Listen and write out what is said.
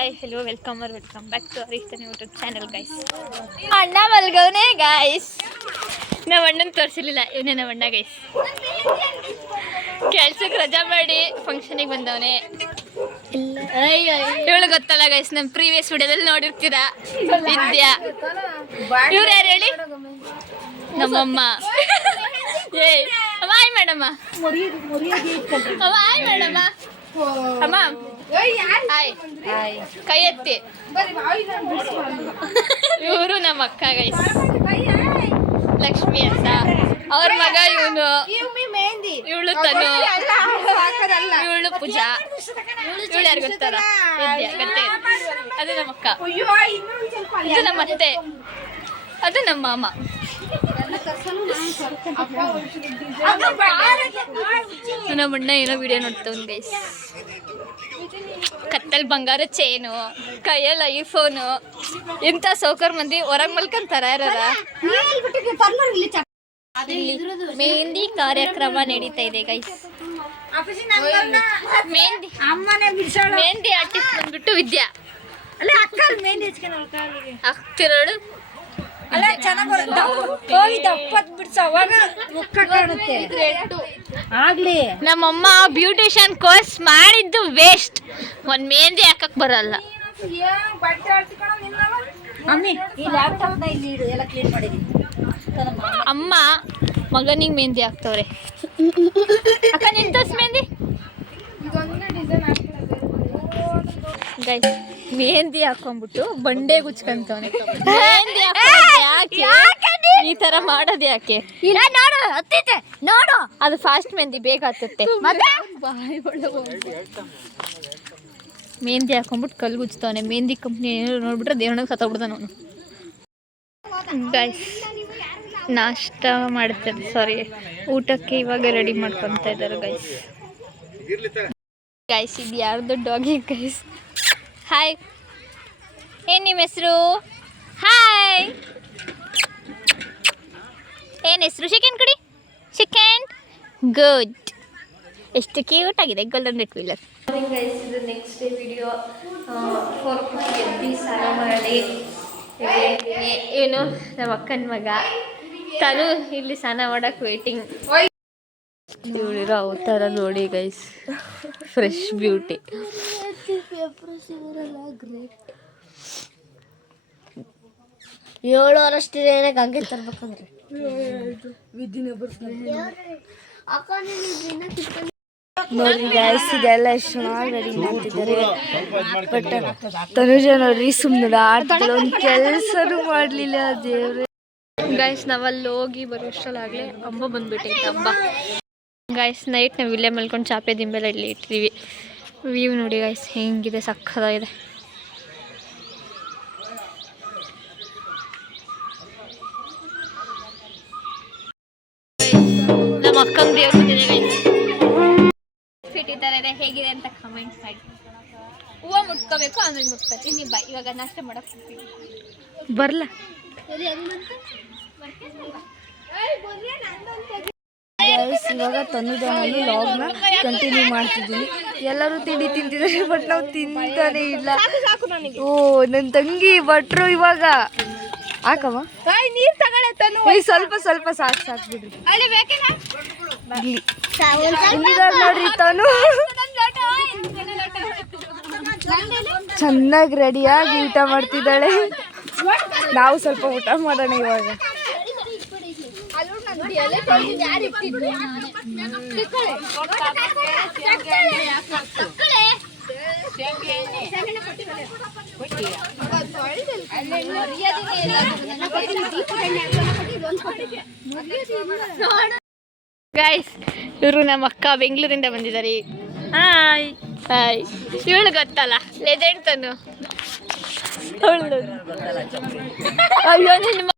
Hi hello welcome back to Arishtan YouTube channel guys. ಅಣ್ಣ ಮಲ್ಗವನೇ guys. ನಾವು ಅಣ್ಣನ ತೋರಿಸಿರ್ಲಿಲ್ಲ, ಇವನೇ ನಮ್ಮ ಅಣ್ಣ ಗೈಸ್. ಕೆಲ್ಸಕ್ಕೆ ರಜಾ ಮಾಡಿ ಫಂಕ್ಷನಿಗೆ ಬಂದವನೇ. ಇವಳು ಗೊತ್ತಲ್ಲ ಗೈಸ್, ನಮ್ಮ ಪ್ರೀವಿಯಸ್ ವಿಡಿಯೋದಲ್ಲಿ ನೋಡಿರ್ತೀರಾ ವಿದ್ಯಾ. ಇವ್ರು ಯಾರು ಹೇಳಿ? ನಮ್ಮಮ್ಮ. ಏಯ್ ಅಮ್ಮ ಹಾಯ್ ಮೇಡಮ್ಮ. ಅಮ್ಮ ಹಾಯ್ ಮೇಡಮ್ಮ. ಅಮ್ಮ ಹಾಯ್ ಕೈ ಎತ್ತಿ. ಇವರು ನಮ್ಮ ಅಕ್ಕ ಗೈಸ್, ಲಕ್ಷ್ಮಿ ಅಂತ. ಅವ್ರ ಮಗ ಇವನು, ಇವಳು ತನು, ಇವಳು ಪೂಜಾ. ಇವಳು ಯಾರು ಗೊತ್ತಾರ? ಗತ್ತೆ. ಅದು ನಮ್ಮ ಅಕ್ಕ, ಇದು ನಮ್ಮ ಅತ್ತೆ, ಅದು ನಮ್ಮ ಮಾಮ. ನಮ್ಮ ಅಣ್ಣ ಏನೋ ವಿಡಿಯೋ ನೋಡ್ತವ್ನು ಗೈಸ್. ಕತ್ತಲ್ ಬಂಗಾರ ಚೈನು, ಕೈಯಲ್ಲಿ ಐಫೋನು. ಇಂಥ ಸೌಕರ್ ಮಂದಿ ಹೊರಗೆ ಮಲ್ಕೊಂತಾರ ಯಾರ? ಇಲ್ಲಿ ಮೆಹಂದಿ ಕಾರ್ಯಕ್ರಮ ನಡೀತಾ ಇದೆ ಗೈಸ್. ಮೆಹಂದಿ ಆರ್ಟಿಸ್ಟ್ ಬಂದ್ಬಿಟ್ಟು ವಿದ್ಯಾ. ಆಗ್ತಿರೋಳು ನಮ್ಮಮ್ಮ ಬ್ಯೂಟಿಷಿಯನ್ ಕೋರ್ಸ್ ಮಾಡಿದ್ದು ವೇಸ್ಟ್. ಒಂದ್ ಮೆಹಂದಿ ಹಾಕಕ್ ಬರಲ್ಲ. ಅಮ್ಮ ಮಗನಿಗೆ ಮೆಹಂದಿ ಹಾಕ್ತವ್ರೆ. ಅಕ್ಕ ನಿನ್ ತೋರ್ಸ್ ಮೆಹಂದಿ. ಗೈಸ್ ಮೆಹಂದಿ ಹಾಕೊಂಡ್ಬಿಟ್ಟು ಬಂಡೆ ಗುಚ್ಕೊಂತವನೆ. ಮೆಹಂದಿ ಯಾಕೆ ಈ ತರ ಮಾಡೋದು? ಯಾಕೆ ನೋಡು, ಅದು ಫಾಸ್ಟ್ ಮೆಹಂದಿ ಬೇಗ ಹತ್ತುತ್ತೆ. ಮೆಹಂದಿ ಹಾಕೊಂಡ್ಬಿಟ್ಟು ಕಲ್ಲು ಗುಚ್ತವನೆ. ಮೆಹಂದಿ ಕಂಪ್ನಿ ನೋಡ್ಬಿಟ್ರೆ ದೇವನಾಗ ಸತ್ತೋಗ್ಬಿಡ್ತಾನ ಅವನು. ಗೈಸ್ ನಾಷ್ಟ ಮಾಡ್ತಾರೆ, ಸಾರಿ ಊಟಕ್ಕೆ ಇವಾಗ ರೆಡಿ ಮಾಡ್ಕೊತ ಇದ್ದಾರೆ ಗೈಸ್. ಗೈಸ್ ಇದು ಯಾರ್ದು ಡಾಗಿ ಗೈಸ್. ಹಾಯ್, ಏನು ನಿಮ್ಮ ಹೆಸರು? ಹಾಯ್, ಏನು ಹೆಸರು? ಸೆಕೆಂಡ್ ಕೊಡಿ. Second good. ಎಷ್ಟು ಕ್ಯೂಟ್ ಆಗಿದೆ ಗೋಲ್ಡನ್ ರಿಟ್ರೀವರ್. ಗೈಸ್ ಇದು ನೆಕ್ಸ್ಟ್ ಡೇ ವಿಡಿಯೋ. 4 ಎದ್ದು ಸ್ನಾನ ಮಾಡಿ ಏನು ನಮ್ಮ ಅಕ್ಕನ ಮಗ ತಾನು ಇಲ್ಲಿ ಸ್ನಾನ ಮಾಡಕ್ಕೆ ವೇಟಿಂಗ್. ಇವಳಿರೋ ಅವತಾರ ನೋಡಿ ಗೈಸ್, ಫ್ರೆಶ್ ಬ್ಯೂಟಿ. ಏಳು ವರ್ಷದಿದೆ ಗಂಗೆ ತರ್ಬೇಕಂದ್ರೆ ನೋಡಿ ಗೈಸ್, ಇದೆಲ್ಲ ಎಷ್ಟು ಚೆನ್ನಾಗಿ ರೆಡಿ ಮಾಡ್ತಿದ್ದಾರೆ. ಬಟ್ ತನುಜ ನೋಡ್ರಿ ಸುಮ್ಮನೆ ಆಡ್ತಿಲ್ಲ, ಒಂದು ಕೆಲಸನೂ ಮಾಡಲಿಲ್ಲ ದೇವ್ರೆ. ಗೈಸ್ ನಾವಲ್ಲಿ ಹೋಗಿ ಬರೋಷ್ಟಲ್ಲಾಗಲೇ ಅಂಬ ಬಂದ್ಬಿಟ್ಟೈತೆ. ಅಂಬ ಗೈಸ್ ನೈಟ್ ನಾವು ಇಲ್ಲೇ ಮಲ್ಕೊಂಡು ಚಾಪೆ ದಿಂಬೆಲ್ಲ ಇಲ್ಲಿ ಇಟ್ಟಿದ್ದೀವಿ. ವ್ಯೂ ನೋಡಿ ಗೈಸ್ ಹೆಂಗಿದೆ, ಸಕ್ಕತ್ತಾಗಿದೆ. ನಮ್ಮ ಅಕ್ಕಂಗೆ ದೇವ್ರು ಬಂದಿದೆ ಗೈಸ್. ಫಿಟ್ ಈ ಥರ ಇದೆ, ಹೇಗಿದೆ ಅಂತ ಕಮೆಂಟ್ಸ್ ಮಾಡಿ. ಹೂವು ಮುಟ್ಕೋಬೇಕು, ಆಮೇಲೆ ಮುಟ್ಕೋತೀನಿ. ಬಾಯ್ ಇವಾಗ ನಾಷ್ಟ ಮಾಡಕ್ಕೆ ಹೋಗ್ತೀನಿ. ಬರಲ್ಲ ಇವಾಗ ತನ್ನುದನ್ನು ಲಾಗ್ನ ಕಂಟಿನ್ಯೂ ಮಾಡ್ತಿದ್ದೀನಿ. ಎಲ್ಲರೂ ತಿಂಡಿ ತಿಂತಿದ್ದಾರೆ, ಬಟ್ ನಾವು ತಿಂತಾನೆ ಇಲ್ಲ. ಓ ನನ್ನ ತಂಗಿ ಭಟ್ರು ಇವಾಗ ಹಾಕಮ್ಮ ನೀರು ತಗೊಳ್ಳಿ. ಸ್ವಲ್ಪ ಸ್ವಲ್ಪ ಸಾಕು ಸಾಕು ಬಿಡ್ರಿ. ನೋಡ್ರಿ ತಾನು ಚೆನ್ನಾಗಿ ರೆಡಿಯಾಗಿ ಊಟ ಮಾಡ್ತಿದ್ದಾಳೆ. ನಾವು ಸ್ವಲ್ಪ ಊಟ ಮಾಡೋಣ ಇವಾಗ. ಗೈಸ್ ಇವರು ನಮ್ಮ ಅಕ್ಕ ಬೆಂಗಳೂರಿಂದ ಬಂದಿದ್ದಾರೆ. Hi hi. ಇವಳು ಗೊತ್ತಲ್ಲ, ಲೆಜೆಂಡ್ ತನು. ಅಯ್ಯೋ ನಿಮ್ಮ